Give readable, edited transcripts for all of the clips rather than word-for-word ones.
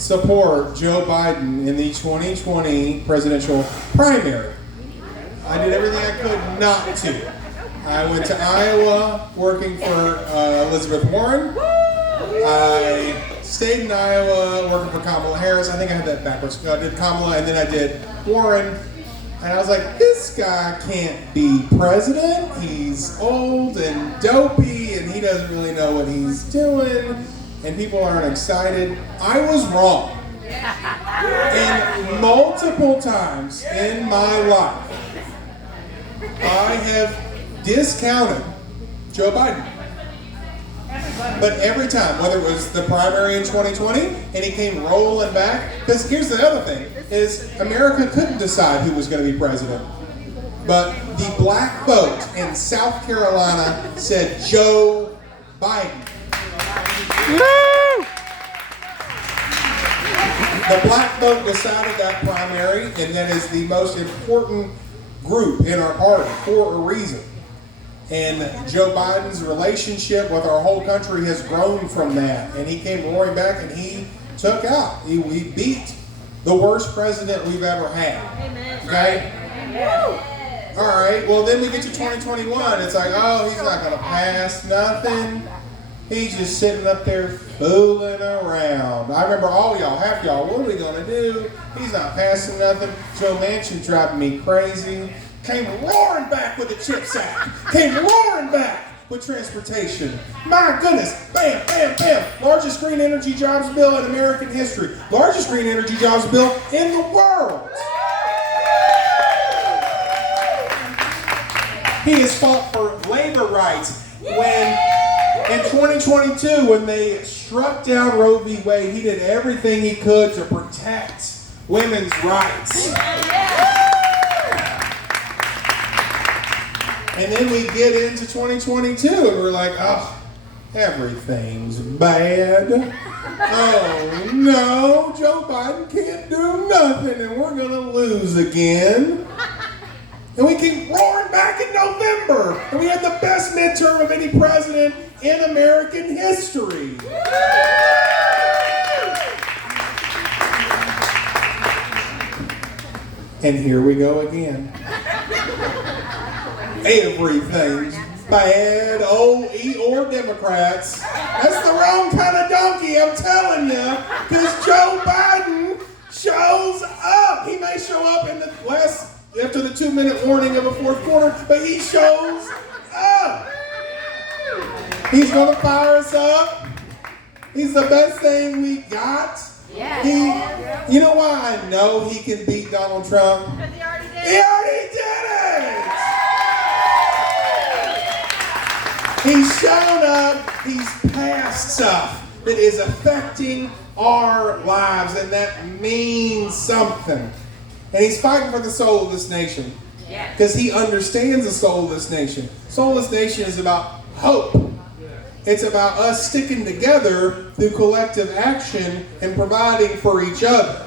support Joe Biden in the 2020 presidential primary. I did everything I could not to. I went to Iowa working for Elizabeth Warren. I stayed in Iowa working for Kamala Harris. I think I had that backwards. I did Kamala and then I did Warren. And I was like, this guy can't be president. He's old and dopey and he doesn't really know what he's doing. And people aren't excited. I was wrong. And multiple times in my life, I have discounted Joe Biden. But every time, whether it was the primary in 2020 and he came rolling back, because here's the other thing, is America couldn't decide who was going to be president. But the black vote in South Carolina said Joe Biden. The black vote decided that primary, and that is the most important group in our party for a reason. And Joe Biden's relationship with our whole country has grown from that. And he came roaring back and he took out. He beat the worst president we've ever had. Amen. Okay? Amen. All right, well then we get to 2021. It's like, oh, he's not going to pass nothing. He's just sitting up there fooling around. I remember all y'all, half y'all, what are we going to do? He's not passing nothing. Joe Manchin driving me crazy. Came roaring back with the CHIPS Act. Came roaring back with transportation. My goodness. Bam, bam, bam. Largest green energy jobs bill in American history. Largest green energy jobs bill in the world. He has fought for labor rights. When in 2022, when they struck down Roe v. Wade, he did everything he could to protect women's rights. And then we get into 2022 and we're like, oh, everything's bad. Oh no, Joe Biden can't do nothing and we're going to lose again. And we keep roaring back in November. And we had the best midterm of any president in American history. And here we go again. Everything's bad, or Democrats. That's the wrong kind of donkey, I'm telling you. Because Joe Biden shows up. He may show up in the after the 2-minute warning of a fourth quarter, but he shows up. He's going to fire us up. He's the best thing we got. You know why I know he can beat Donald Trump? Because he already did. He already did it! He's shown up, he's passed stuff that is affecting our lives, and that means something. And he's fighting for the soul of this nation. Because he understands the soul of this nation. Soul of this nation is about hope. It's about us sticking together through collective action and providing for each other.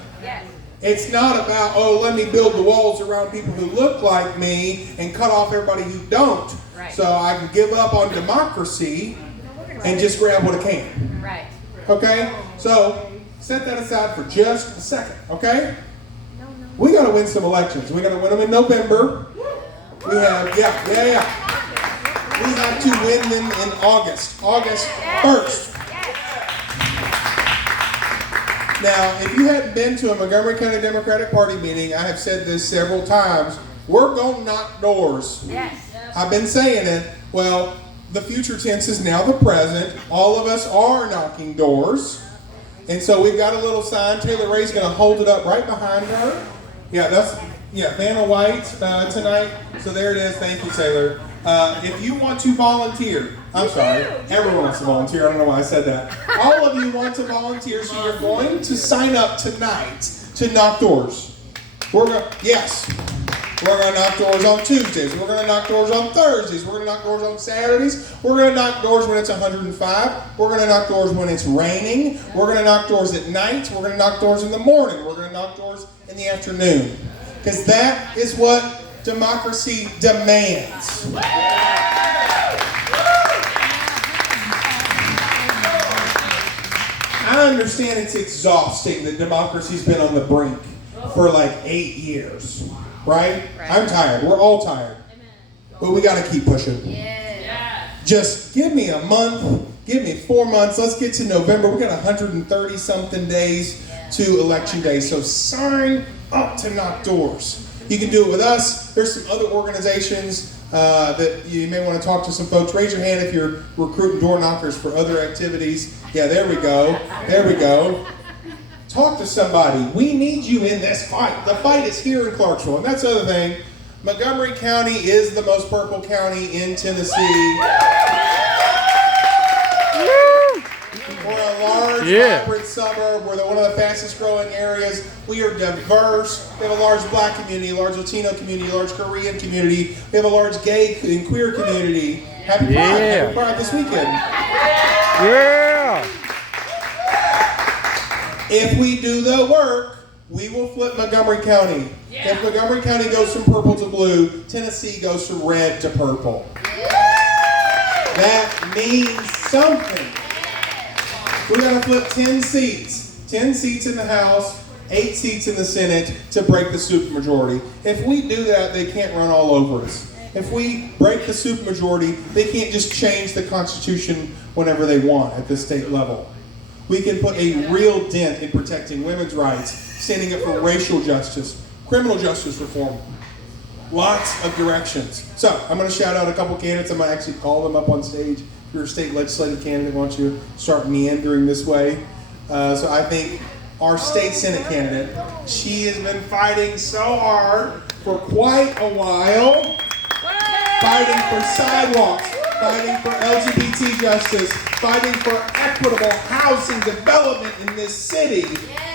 It's not about, oh, let me build the walls around people who look like me and cut off everybody who don't. So I can give up on democracy and just grab what I can. Right. Okay? So set that aside for just a second. Okay? We got to win some elections. We got to win them in November. We have, We have to win them in August 1st. Now, if you hadn't been to a Montgomery County Democratic Party meeting, I have said this several times, we're going to knock doors. I've been saying it. Well, the future tense is now the present. All of us are knocking doors. And so we've got a little sign. Taylor Ray's going to hold it up right behind her. Vanna White tonight. So there it is. Thank you, Taylor. If you want to volunteer, I'm sorry, everyone wants to volunteer. I don't know why I said that. All of you want to volunteer, so you're going to sign up tonight to knock doors. We're going to knock doors on Tuesdays. We're going to knock doors on Thursdays. We're going to knock doors on Saturdays. We're going to knock doors when it's 105. We're going to knock doors when it's raining. We're going to knock doors at night. We're going to knock doors in the morning. We're going to knock doors in the afternoon. Because that is what democracy demands. I understand it's exhausting that democracy's been on the brink for like 8 years, right? I'm tired. We're all tired. But we got to keep pushing. Just give me a month. Give me 4 months. Let's get to November. We got 130 something days to election day. So sign up to knock doors. You can do it with us. There's some other organizations that you may want to talk to some folks. Raise your hand if you're recruiting door knockers for other activities. Yeah, there we go. There we go. Talk to somebody. We need you in this fight. The fight is here in Clarksville. And that's the other thing. Montgomery County is the most purple county in Tennessee. We're a large, vibrant suburb. We're one of the fastest growing areas. We are diverse. We have a large black community, a large Latino community, a large Korean community. We have a large gay and queer community. Happy Pride. Happy Pride this weekend. Yeah. If we do the work, we will flip Montgomery County. If Montgomery County goes from purple to blue, Tennessee goes from red to purple. That means something. We're going to flip 10 seats. 10 seats in the House, 8 seats in the Senate to break the supermajority. If we do that, they can't run all over us. If we break the supermajority, they can't just change the Constitution whenever they want at the state level. We can put a real dent in protecting women's rights, standing up for racial justice, criminal justice reform. Lots of directions. So, I'm going to shout out a couple candidates. I'm going to actually call them up on stage. If you're a state legislative candidate, why don't you start meandering this way? So I think our state Senate candidate, she has been fighting so hard for quite a while. Fighting for sidewalks, fighting for LGBT justice, fighting for equitable housing development in this city,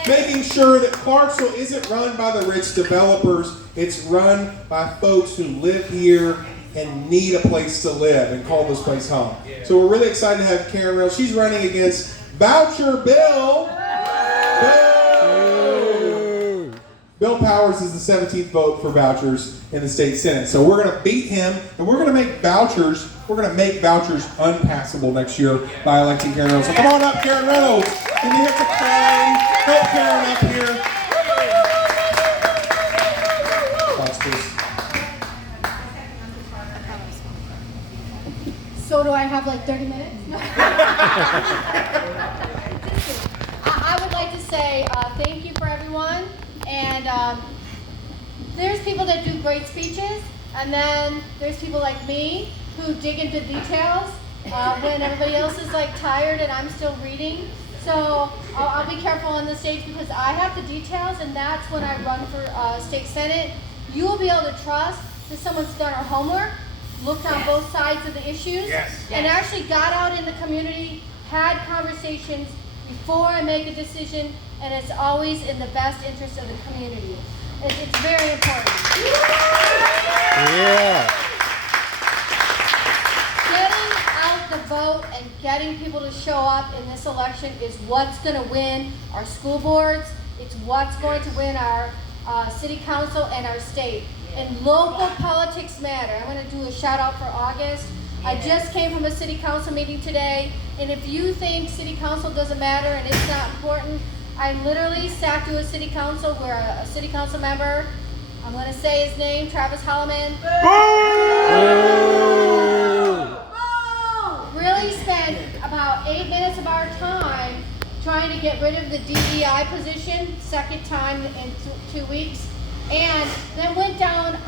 making sure that Clarksville isn't run by the rich developers, it's run by folks who live here and need a place to live and call this place home. So we're really excited to have Karen Reynolds. She's running against Voucher Bill. Bill Powers is the 17th vote for vouchers in the state Senate. So we're going to beat him, and we're going to make vouchers unpassable next year by electing Karen Reynolds. So come on up, Karen Reynolds. Can you hit the crane? Help Karen up here. Thanks, please. So do I have like 30 minutes? I would like to say thank you for everyone. And there's people that do great speeches, and then there's people like me who dig into details when everybody else is like tired and I'm still reading. So I'll be careful on the stage because I have the details, and that's when I run for state senate. You will be able to trust that someone's done our homework, looked on both sides of the issues, and actually got out in the community, had conversations before I make a decision, and it's always in the best interest of the community. It's very important. Yeah. Getting out the vote and getting people to show up in this election is what's going to win our school boards. It's what's going to win our city council and our state. And local politics matter. I'm going to do a shout out for August. I just came from a city council meeting today, and if you think city council doesn't matter and it's not important, I literally sat through a city council where a city council member, I'm going to say his name, Travis Holloman, really spent about 8 minutes of our time trying to get rid of the DEI position, second time in 2 weeks, and then went down,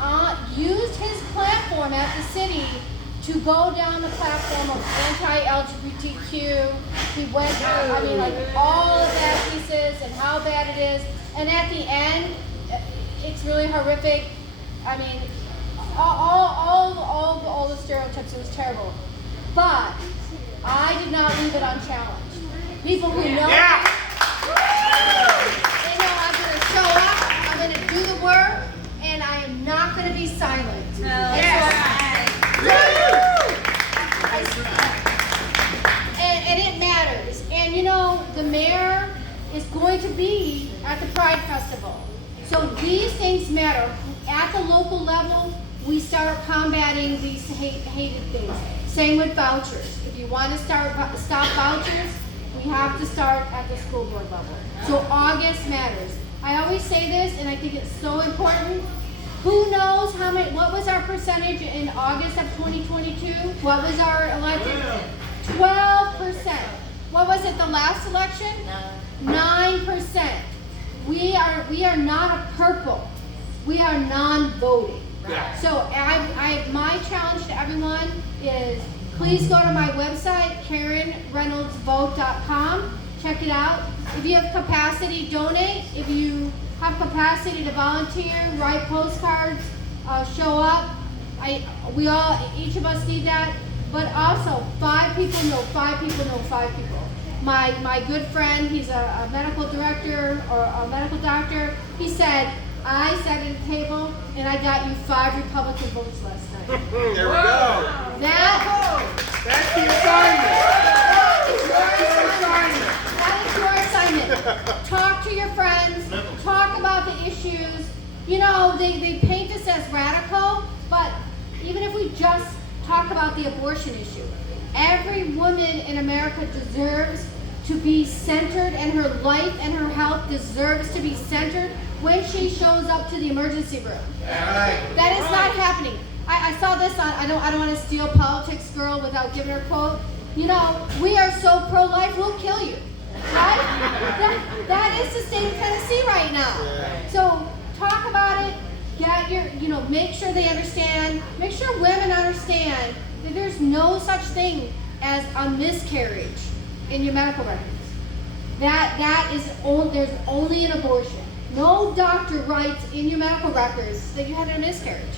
used his platform at the city to go down the platform of anti-LGBTQ. He went through, like all of that pieces and how bad it is. And at the end, it's really horrific. I mean, all the stereotypes, it was terrible. But I did not leave it unchallenged. People who know me, they know I'm going to show up, I'm going to do the work, and I am not going to be silent. And it matters. And you know, the mayor is going to be at the Pride Festival. So these things matter. At the local level, we start combating these hated things. Same with vouchers. If you want to stop vouchers, we have to start at the school board level. So August matters. I always say this, and I think it's so important. Who knows what was our percentage in August of 2022? What was our election? 12%. What was it the last election? 9%. We are not a purple. We are non-voting. Yeah. So my challenge to everyone is please go to my website, KarenReynoldsVote.com. Check it out. If you have capacity, donate. If you have capacity to volunteer, write postcards, show up. Each of us need that. But also, 5 people know 5 people know 5 people. My good friend, he's a medical director or a medical doctor. He said, I sat at a table and I got you 5 Republican votes last night. There we go. That's the assignment. That is your assignment. Talk to your friends. Talk about the issues. You know, they paint this as radical, but even if we just talk about the abortion issue, every woman in America deserves to be centered, and her life and her health deserves to be centered when she shows up to the emergency room. That is not happening. I saw this on, I don't want to steal Politics Girl without giving her a quote. You know, we are so pro-life, we'll kill you. Right? That is the state of Tennessee right now. So talk about it, make sure they understand, make sure women understand that there's no such thing as a miscarriage in your medical records. There's only an abortion. No doctor writes in your medical records that you had a miscarriage.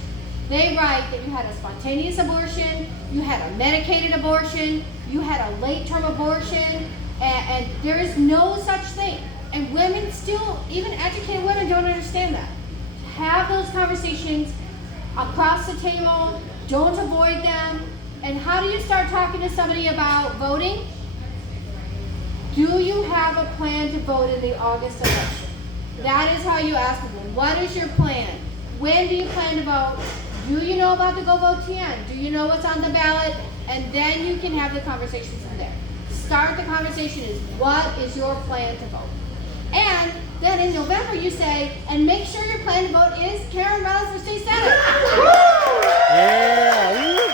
They write that you had a spontaneous abortion, you had a medicated abortion, you had a late-term abortion, and there is no such thing. And women still, even educated women, don't understand that. Have those conversations across the table, don't avoid them. And how do you start talking to somebody about voting? Do you have a plan to vote in the August election? That is how you ask people, what is your plan? When do you plan to vote? Do you know about the Go Vote TN? Do you know what's on the ballot? And then you can have the conversations from there. Start the conversation is, what is your plan to vote? And then in November you say, and make sure your plan to vote is Karen Reynolds for State Senate. Yeah.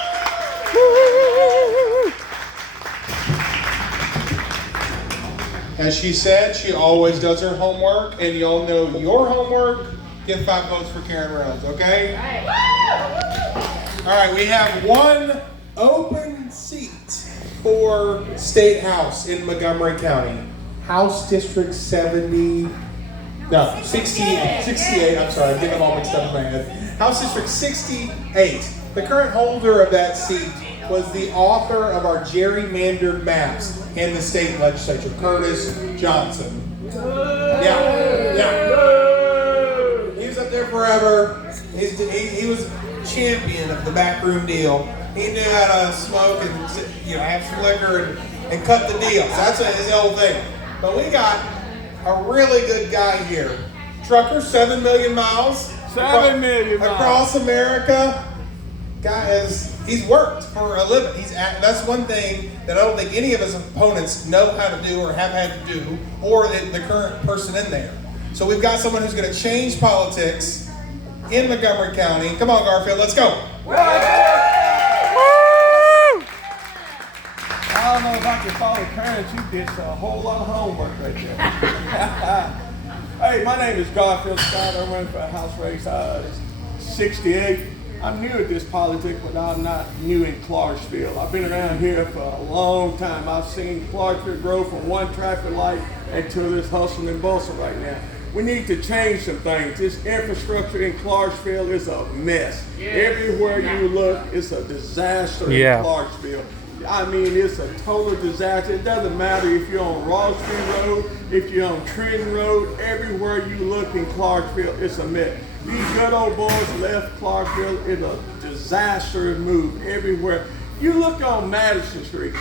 As she said, she always does her homework, and y'all know your homework. Give 5 votes for Karen Reynolds, okay? All right, we have 1 open seat for State House in Montgomery County. House District 68, I'm sorry, I'm getting them all mixed up in my head. House District 68. The current holder of that seat was the author of our gerrymandered maps in the state legislature, Curtis Johnson. Yeah. He was up there forever. He was champion of the backroom deal. He knew how to smoke and have some liquor and cut the deals. That's his whole thing. But we got a really good guy here. Trucker, 7 million miles. 7 million miles. Across America. Guy he's worked for a living. That's one thing that I don't think any of his opponents know how to do or have had to do, or the current person in there. So we've got someone who's going to change politics in Montgomery County. Come on, Garfield, let's go. I don't know if I can follow currents. You did a whole lot of homework right there. Hey, my name is Garfield Scot. I run for House Race 68. I'm new at this politics, but I'm not new in Clarksville. I've been around here for a long time. I've seen Clarksville grow from one traffic light into this hustle and bustle right now. We need to change some things. This infrastructure in Clarksville is a mess. Everywhere you look, it's a disaster in Clarksville. I mean, it's a total disaster. It doesn't matter if you're on Ross Street Road, if you're on Trenton Road, everywhere you look in Clarksville, it's a mess. These good old boys left Clarksville in a disaster move everywhere. You look on Madison Street,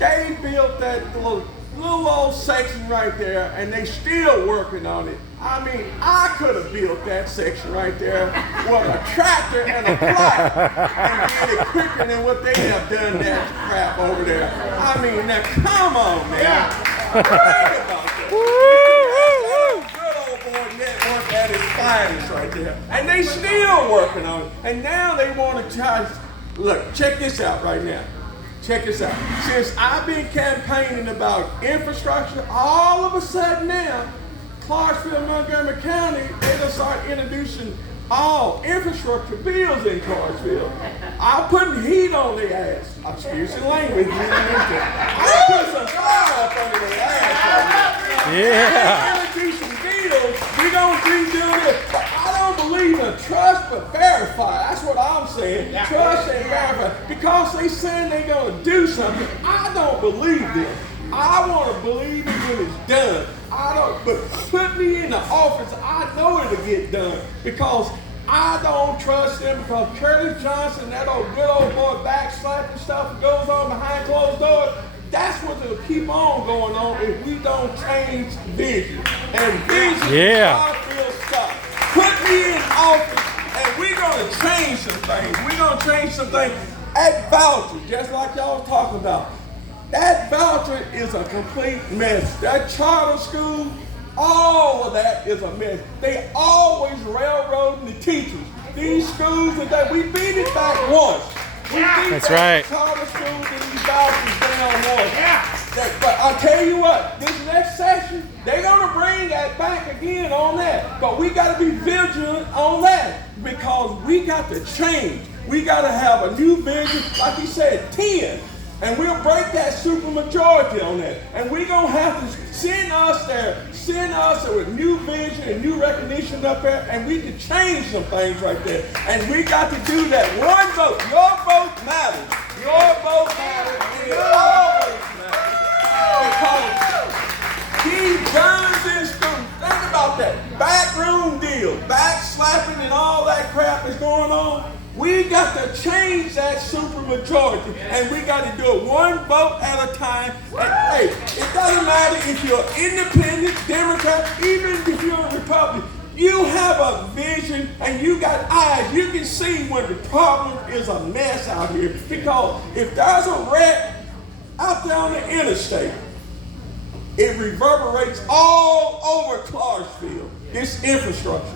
they built that little little old section right there, and they still working on it. I mean, I could have built that section right there with a tractor and a plow and did it quicker than what they have done that crap over there. I mean, now come on, man. Think about that. Good old boy network at its finest right there. And they still working on it. And now they want to try. Look, check this out right now. Check this out. Since I've been campaigning about infrastructure, all of a sudden now, Clarksville, Montgomery County, they done start introducing all infrastructure bills in Clarksville. I'm putting heat on their ass. Excuse the language. I put some fire up under their ass. Yeah. Introducing bills, we gonna keep doing it. But I don't believe in trust but verify. That's what I'm saying. Trust and verify. Because they saying they gonna do something, I don't believe them. I want to believe it when it's done. But put me in the office, I know it'll get done because I don't trust them because Curtis Johnson, that good old boy backslapping stuff that goes on behind closed doors, that's what will keep on going on if we don't change vision. And vision is Garfield Scot. Put me in office and we're going to change some things. We're going to change some things at voucher, just like y'all was talking about. That voucher is a complete mess. That charter school, all of that is a mess. They always railroading the teachers. These schools, we beat it back once. We beat that charter schools and these vouchers down once. But I'll tell you what, this next session, they're going to bring that back again on that. But we got to be vigilant on that because we got to change. We got to have a new vision, like he said, 10. And we'll break that supermajority on that. And we're going to have to send us there with new vision and new recognition up there, and we can change some things right there. And we got to do that. One vote. Your vote matters. Your vote matters. And it always matters. Because these guns in school, think about that. Backroom deal, backslapping and all that crap is going on. We got to change that supermajority, and we got to do it one vote at a time. And hey, it doesn't matter if you're independent, Democrat, even if you're a Republican. You have a vision and you got eyes. You can see when the problem is a mess out here. Because if there's a wreck out there on the interstate, it reverberates all over Clarksville, this infrastructure.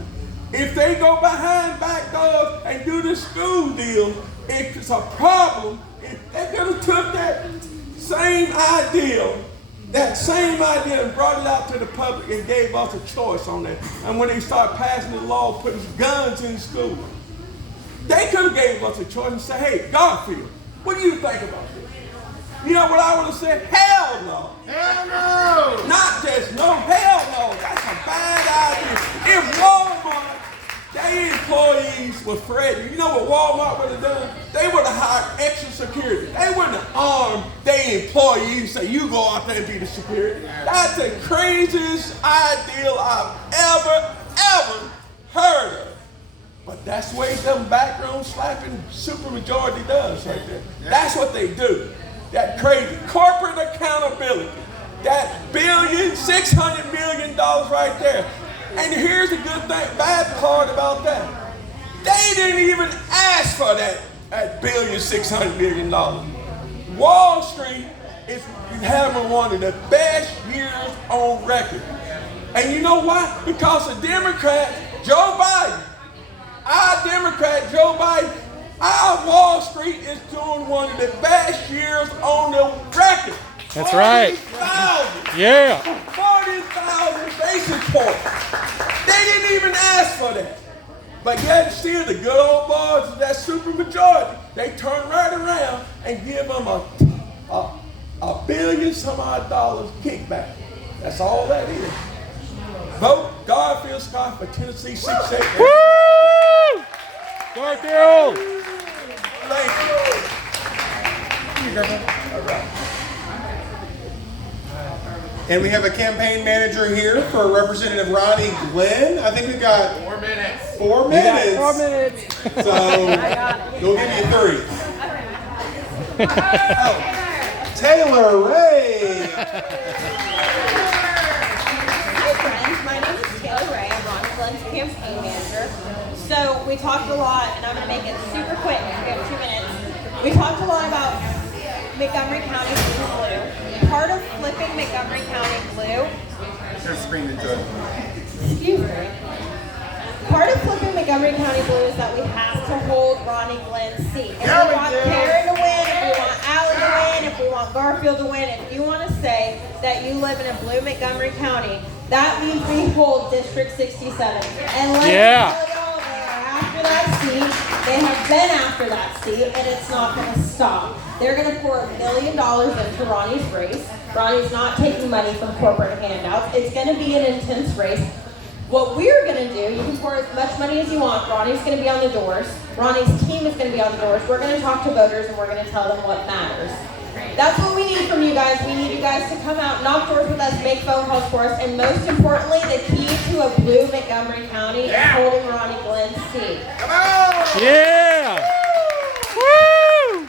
If they go behind back doors and do the school deal, if it's a problem, if they could have took that same idea and brought it out to the public and gave us a choice on that. And when they start passing the law, putting guns in school, they could have gave us a choice and said, hey, Garfield, what do you think about this? You know what I would have said? Hell no. Hell no. Not just no, hell no. That's a bad idea. If Walmart, their employees were threatened, you know what Walmart would have done? They would have hired extra security. They wouldn't have armed their employees and say, you go out there and be the security. That's the craziest ideal I've ever heard of. But that's the way them backroom slapping supermajority does right there. That's what they do. That crazy corporate accountability. That $600 million right there. And here's the good thing, bad part about that. They didn't even ask for that $600 million. Wall Street is having one of the best years on record. And you know why? Because the Democrat, Joe Biden, our Wall Street is doing one of the best years on the record. That's right. 40,000. Yeah. 40,000 basis points. They didn't even ask for that. But yet still the good old boys of that supermajority, they turn right around and give them a billion some odd dollars kickback. That's all that is. Vote Garfield Scot for Tennessee 6-8. Woo! Garfield! Thank you. All right. And we have a campaign manager here for Representative Ronnie Glenn. I think we've got 4 minutes. 4 minutes. 4 minutes. So we'll give you 3. Taylor Ray. Hi friends, my name is Taylor Ray. I'm Ronnie Glenn's campaign manager. So we talked a lot, and I'm going to make it super quick. We have 2 minutes. We talked a lot about Montgomery County blue. Part of flipping Montgomery County blue. They're screaming to it. Excuse me. Part of flipping Montgomery County blue is that we have to hold Ronnie Glenn's seat. If we want Karen to win, if we want Allie to win, if we want Garfield to win, if you want to say that you live in a blue Montgomery County, that means we hold District 67. And let's tell y'all, they are after that seat. They have been after that seat, and it's not going to stop. They're going to pour $1 million into Ronnie's race. Ronnie's not taking money from corporate handouts. It's going to be an intense race. What we're going to do, you can pour as much money as you want. Ronnie's going to be on the doors. Ronnie's team is going to be on the doors. We're going to talk to voters, and we're going to tell them what matters. That's what we need from you guys. We need you guys to come out, knock doors with us, make phone calls for us, and most importantly, the key to a blue Montgomery County is holding Ronnie Glenn's seat. Come on! Yeah! Woo!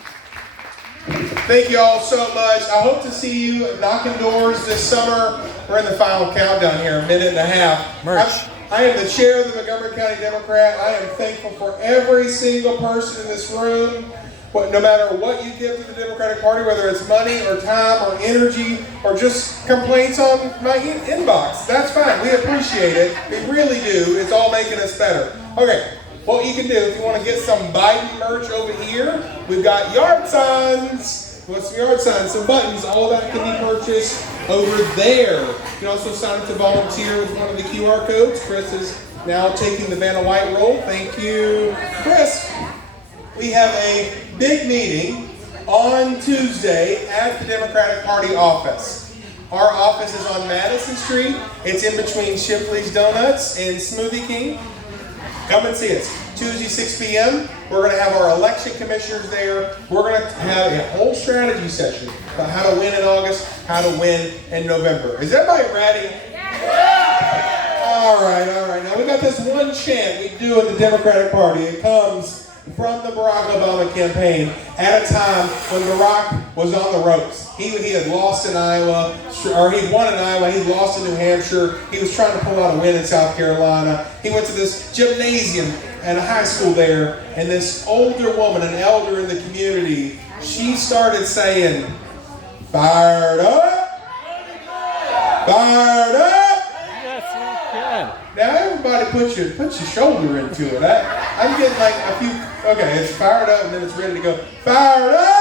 Thank you all so much. I hope to see you knocking doors this summer. We're in the final countdown here, a minute and a half. Merch. I am the chair of the Montgomery County Democrat. I am thankful for every single person in this room. No matter what you give to the Democratic Party, whether it's money or time or energy or just complaints on my inbox, that's fine. We appreciate it. We really do. It's all making us better. Okay, what you can do if you want to get some Biden merch over here, we've got yard signs. What's some yard signs? Some buttons. All that can be purchased over there. You can also sign up to volunteer with one of the QR codes. Chris is now taking the Vanna White role. Thank you, Chris. We have a big meeting on Tuesday at the Democratic Party office. Our office is on Madison Street. It's in between Shipley's Donuts and Smoothie King. Come and see us. Tuesday, 6 p.m. We're going to have our election commissioners there. We're going to have a whole strategy session about how to win in August, how to win in November. Is everybody ready? Yeah. All right. Now we got this one chant we do at the Democratic Party. It comes from the Barack Obama campaign at a time when Barack was on the ropes. He had lost in Iowa, or he'd won in Iowa, he'd lost in New Hampshire, he was trying to pull out a win in South Carolina. He went to this gymnasium at a high school there, and this older woman, an elder in the community, she started saying, "Fired up! Fired up!" Yes, we can. Now everybody put your shoulder into it. I'm getting like a few, okay, it's fired up and then it's ready to go. Fired up!